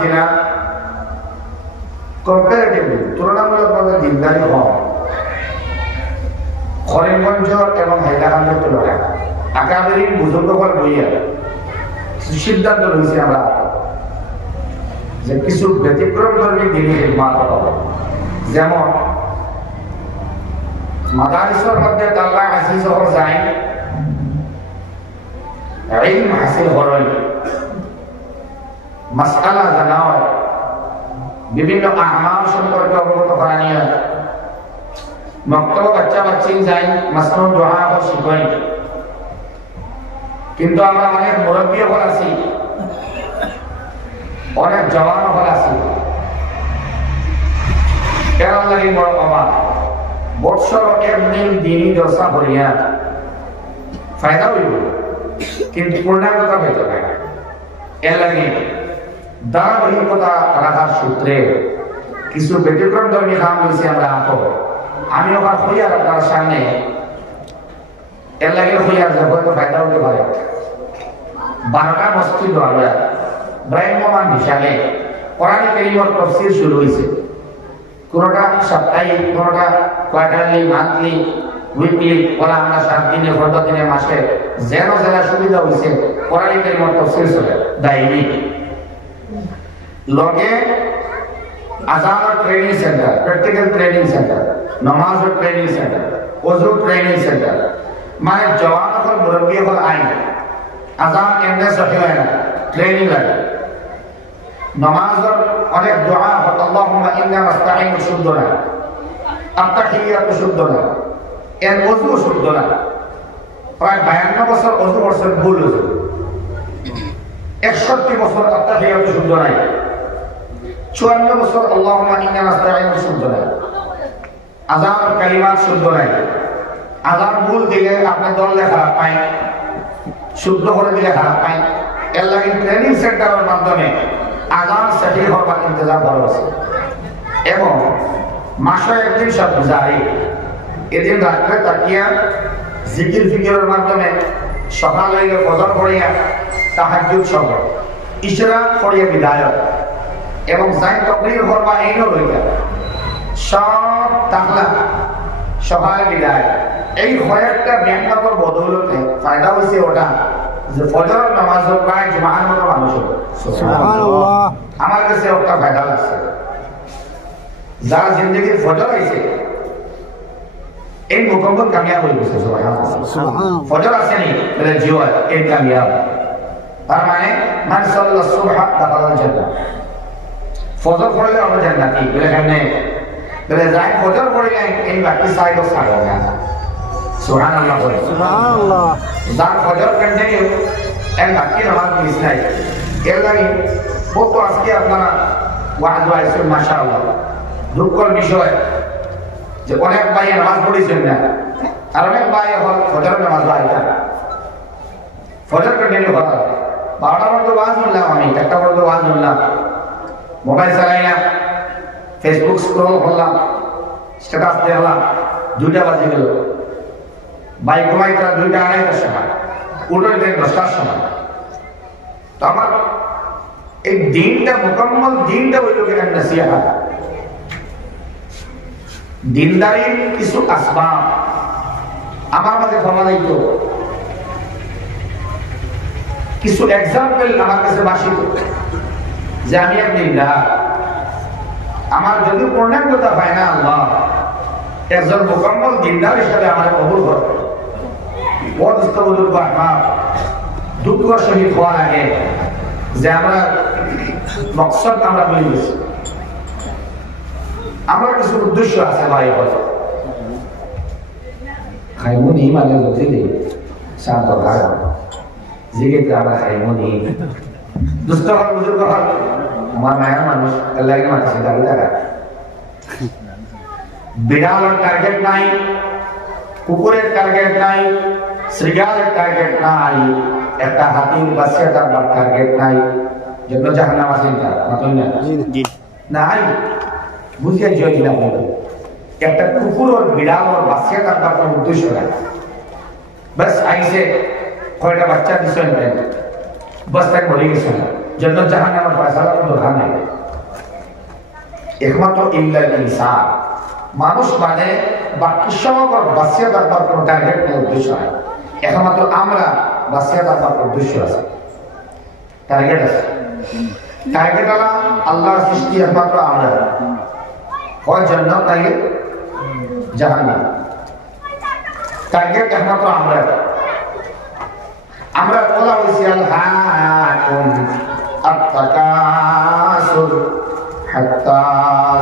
জেলা কম্পারেটিভলি তুলনামূলকভাবে দিনদারি কম করিমগঞ্জ এবং হাইলাকান্দির তুলনায়। আকাবেরীন বুজুর্গফল বইয়া সিদ্ধান্ত রয়েছে আমরা যে কিছু ব্যতিক্রম ধর্মী দিনই খিদমত হবে, যেমন মাদারিসের মধ্যে আল্লাহ আজিজ হওয়ার যায় ইলম হাসিল করেন, মাসআলা জানা হয়, বিভিন্ন আমাল সম্পর্কে অবগত করা নিয়ে মক্তব বাচ্চা বাচ্চি যায় মাসনুন দোয়া ও শিখাই। কিন্তু আমরা অনেক মুরব্বী হল আছি, অনেক জওয়ান হল আছি, এর লাগি বড় অভাব। বৎসর একদিন দিনই দশা করিয়া ফায়দা হইব, কিন্তু পূর্ণাঙ্গতা পেতে পারে। এর লাগে ধারাবাহিকতা রাখার সূত্রে কিছু ব্যতিক্রম ধর্মী কাম হয়েছে আমরা আত। আমি ওখান হইয়ার আপনার সামনে এর লাগে হইয়ার যে হয়তো ফায়দা হতে পারে। 12টা মসজিদ আমরা ব্রাহ্মমান হিসাবে কোরআন কারীমের তাফসীর শুরু হয়েছে। কোনটা সাপ্তাহিক, কোনটা কোয়ার্টারলি, মান্থলি, উইকলি, ওরা আমরা 7 দিনে, 14 দিনে, মাসে যেন যারা সুবিধা হয়েছে কোরআন কারীমের তাফসীর চলে দাইনি। লগে আযানের training centre, practical training centre, নামাজের ট্রেনিং সেন্টার, ওযু ট্রেনিং সেন্টার, মানে জওয়ান হল মুরব্বী হল আইন আযান এমনি সহি হয় না, ট্রেনিং লাগে। নামাজের অনেক দোয়া, আল্লাহুম্মা ইন্না নাস্তাঈনু শুদ্ধ না, আত্তাহিয়াতু শুদ্ধ না, এর ওযু শুদ্ধ না। প্রায় 52 বছর ওযু করছেন ভুল ওযু, 61 বছর আত্তাহিয়াতু শুদ্ধ নাই, 54 বছর আল্লাহুম্মা ইন্না নাস্তাঈনু শুদ্ধ নাই, আযানের কালিমাত শুদ্ধ নাই। আযান ভুল দিলে আপনি দল লেখা পাই, শুদ্ধ করে দিলে খারাপ পাই। এর লাগে ট্রেনিং সেন্টারের মাধ্যমে আযান সঠিক হওয়ার ইন্তজার করা আছে এবং মাসে একদিন সব বুঝাই, এদিন রাত্রে তাকিয়া জিকির ফিকিরের মাধ্যমে সকাল হইলে ফজর পড়িয়া তাহাজ্জুদ সহ ইশরা পড়িয়া বিদায় এবং যাই তাকরীর করবা এইনো লইয়া সব তাহলা সকালে বিদায়। এই কয়েকটা ব্যাংকের বদৌলতে ফায়দা হয়েছে ওটা যে ফজরের নামাজ প্রায় জুমার মতো মানুষ হবে। সুবহানাল্লাহ, আমার কাছে ওটা ফায়দা লাগছে। যারা জিন্দগির ফজর আইছে এই মুকম্মল কামিয়াব হয়ে গেছে। সুবহানাল্লাহ, ফজর আসেনি বলে জিও এই কামিয়াব। তার মানে মান সাল্লা সুবহা দাখালাল জান্নাহ, ফজর পড়লে আমরা জান্নাতি বলে কেমনে বলে যাই ফজর পড়লে এই বাকি সাইডও ছাড়ো না। সুবহানাল্লাহ বলে সুবহানাল্লাহ, যার ফজর কন্টিনিউ এর বাকি নামাজ মিস নাই। এর লাগে কত আজকে আপনারা ওয়াজ ওয়াইছে মাশাআল্লাহ। দুঃখের বিষয় যে অনেক ভাই নামাজ পড়েছেন না, আর অনেক ভাই এখন ফজর নামাজ পড়ে না। ফজর কন্টিনিউ করা 12টা পর্যন্ত ওয়াজ শুনলাম, আমি 1টা পর্যন্ত ওয়াজ শুনলাম, মোবাইল চালাইলাম, ফেসবুক স্ক্রল করলাম, স্ট্যাটাস দেখলাম, 2টা বাজে গেল। বাইক ঘুমাই তারা 2টা আড়াইটার সময়, উঠে দেন 10টার সময়। তো আমার এই দিনটা মুকম্মল দিনটা হইল কি নসিহত। দিনদারির কিছু আসবাব আমার মাঝে ক্ষমা দিত, কিছু এক্সাম্পল আমার কাছে বাসিত যে আমি এক দিনদার। আমার যদি পূর্ণাঙ্গতা পায় না আল্লাহ একজন মুকম্মল দিনদার হিসাবে আমার কবুল করে। দুঃখ শহীদ হওয়ার আগে যে আমরা মকসদ আমরা বলে গেছি, আমার কিছু উদ্দেশ্য আছে ভাই। খাইমুনি মানে বুঝলি শান্ত ভাই জিগে আমরা খাইমুনি দুষ্ট হল বুজুর্গ হল আমার মায়ের মানুষ লাগে মাথায় দাঁড়িয়ে থাকা। বিড়ালের টার্গেট নাই, কুকুরের টার্গেট নাই, শ্রীগালের টার্গেট নাই, একটা হাতির বাচ্চাটার টার্গেট নাই, জন্য জাহান্নাম আছে নাই। বুঝিয়ে জয় না একটা কুকুর ওর বিড়াল ওর বাচ্চাটার কোনো উদ্দেশ্য নাই। বাস আইসে কয়টা বাচ্চা দিচ্ছেন বাস তাই মরে গেছে, জন্য জাহান্নামের পয়সা কোনো দরকার নাই। একমাত্র ইল্লাল ইনসান, মানুষ মানে বাকি সমগ্র বাঁচিয়ে থাকবার কোনো টার্গেট কোনো উদ্দেশ্য নাই। একমাত্র আমরা বাঁচিয়ে থাকবার উদ্দেশ্য আছে, টার্গেট আছে। টার্গেট হলো আল্লাহর সৃষ্টি একমাত্র আমরা, হয় জান্নাত নাইলে জাহান্নাম। টার্গেট একমাত্র আমরা। আমরা বলা হয়েছি আল্লাহুম আত-তাকাসুর হাত্তা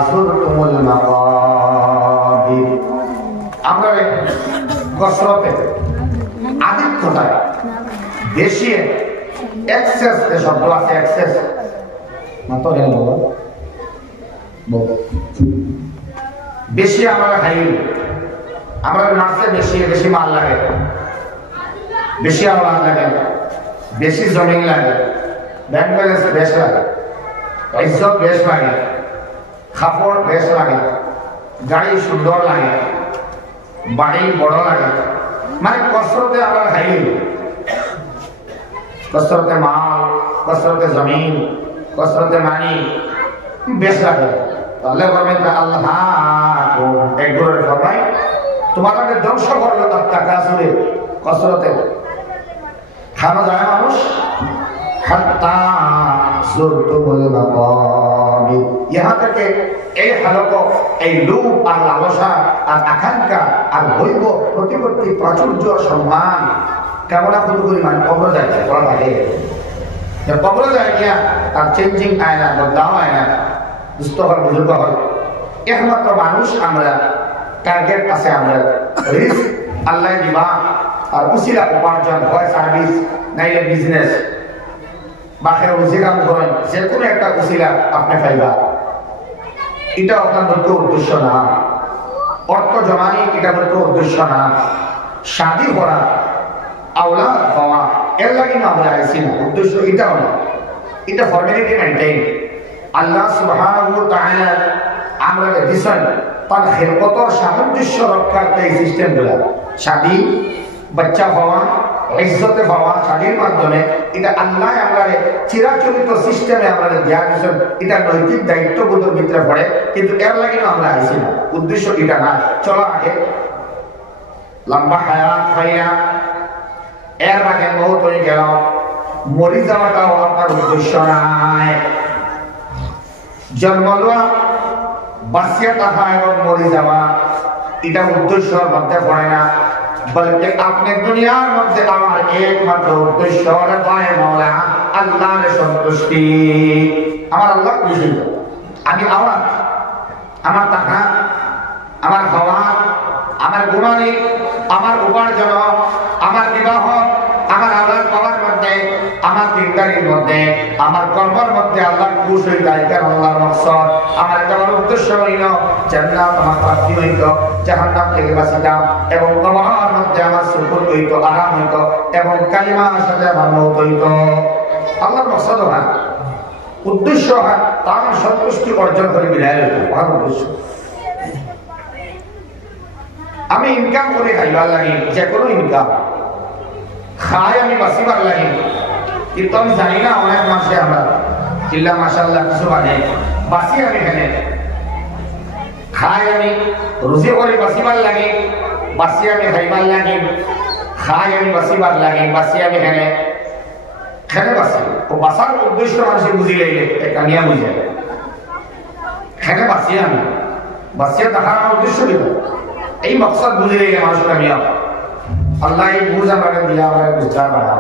যুরতুমুল মাকাবির। আমরা কসরতে আধিক্যতায় বেশি এক্সেস যে শব্দ আছে, এক্সেস মাত্র গেল বেশি আমরা খাই, আমরা নার্সে বেশি বেশি মাল লাগে, বেশি আওয়াজ লাগে, বেশি জমিন লাগে, ব্যাংক ব্যালেন্স বেশ লাগে, ইজ্জত বেশ লাগে, কাপড় বেশ লাগে, গাড়ি সুন্দর লাগে, বাড়ি বড় লাগে। মানে কসরতে আমরা খাই, কসরতে মাল, কসরতে জমিন, কসরতে মানি বেশ লাগে। আল্লাহ ফরমায় আল্লাহ একগুলোর ফরমায় তোমাকে ধ্বংস করলো তার টাকা আসলে কসরতে খানো যায় মানুষ। ইহা থেকে এই হালক, এই লোভ আর লালসা আর আকাঙ্ক্ষা আর দৈব প্রতিপত্তি প্রাচুর্য সম্মান কামনা শুরু করি মানে কবর যায় করা থাকে। কবর যায় গিয়া তার চেঞ্জিং আয় না, বদলাও আয় না, দুস্থ হল বুজুর্গ হল। একমাত্র মানুষ আমরা, টার্গেট আছে আমরা, রিস্ক আল্লাহ দিবা আর উসিলা উপার্জন, হয় সার্ভিস নাইলে বিজনেস, বাকি উসিলা করেন, যে কোনো একটা উসিলা আপনি পাইবা। এটা আপনার মুখ্য উদ্দেশ্য না, অর্থ জমানি এটা মুখ্য উদ্দেশ্য না, শাদী করা, আওলাদ পাওয়া এর লাগে না আমরা আইসি না, উদ্দেশ্য এটাও না। এটা ফর্মালিটি মেইনটেইন। আল্লাহ সুবহানাহু ওয়া তাআলা আমরা দিছেন তার খেদমতের সামঞ্জস্য রক্ষার এই সিস্টেমগুলো, শাদী, বাচ্চা পাওয়া, ইজ্জতে পাওয়া শাদীর মাধ্যমে, এটা আল্লাহ আমরা চিরাচরিত সিস্টেমে আমরা দেয়া দিয়েছেন। এটা নৈতিক দায়িত্ববোধের ভিতরে পড়ে, কিন্তু এর লাগে না আমরা আইসি না, উদ্দেশ্য এটা না। চলো আগে লম্বা হায়াত পাইয়া এর আগে বহুত হয়ে গেল, মরি যাওয়াটাও আপনার উদ্দেশ্য নাই। জন্ম লওয়া, বাঁচিয়ে থাকা এবং মরি যাওয়া এটা উদ্দেশ্যের মধ্যে পড়ে না, বলতে আপনি দুনিয়ার মধ্যে আমার একমাত্র উদ্দেশ্য মৌলা আল্লাহর সন্তুষ্টি। আমার আল্লাহ খুশি, আমি আমার টাকা, আমার খাওয়া, আমার ঘুমানি, আমার উপার্জন, আমার বিবাহ, আমার আল্লাহ পাওয়ার মধ্যে, আমার দিনদারির মধ্যে, আমার কর্মের মধ্যে আল্লাহ খুশ হইতে আল্লাহর মকসদ। আমার যাওয়ার উদ্দেশ্য হইল জান্নাত আমার প্রাপ্তি হইত, জাহান্নাম থেকে বাঁচিতাম, এবং কবরের মধ্যে আমার সুকুন হইত, আরাম হইত, এবং কালিমার সাথে আমার মওত হইত। আল্লাহর মকসদ হয়, উদ্দেশ্য হয় তার সন্তুষ্টি অর্জন করে বিদায় হইত, আমার উদ্দেশ্য। আমি ইনকাম করে খাইবার লাগি, যে কোনো ইনকাম খাই আমি বাঁচিবার লাগি, কিন্তু আমি জানি না অনেক মাসে আমরা চিল্লা মাশাআল্লাহ কিছু মানে বাঁচি আমি এখানে খাই, আমি রুজি করে বাঁচিবার লাগি, বাঁচি আমি খাইবার লাগি, খাই আমি বাঁচিবার লাগি, বাঁচি আমি এখানে খেলে বাঁচি। তো বাঁচার উদ্দেশ্য মানুষের বুঝিলে কানিয়া বুঝে খেলে বাঁচি, আমি বাঁচিয়ে দেখার উদ্দেশ্য দিব, এই মকসদ বুঝে গেলে মানুষ কামিয়াব। আল্লাহ এই বুঝ আমাকে দিয়া, আমাকে বুঝতে পারা।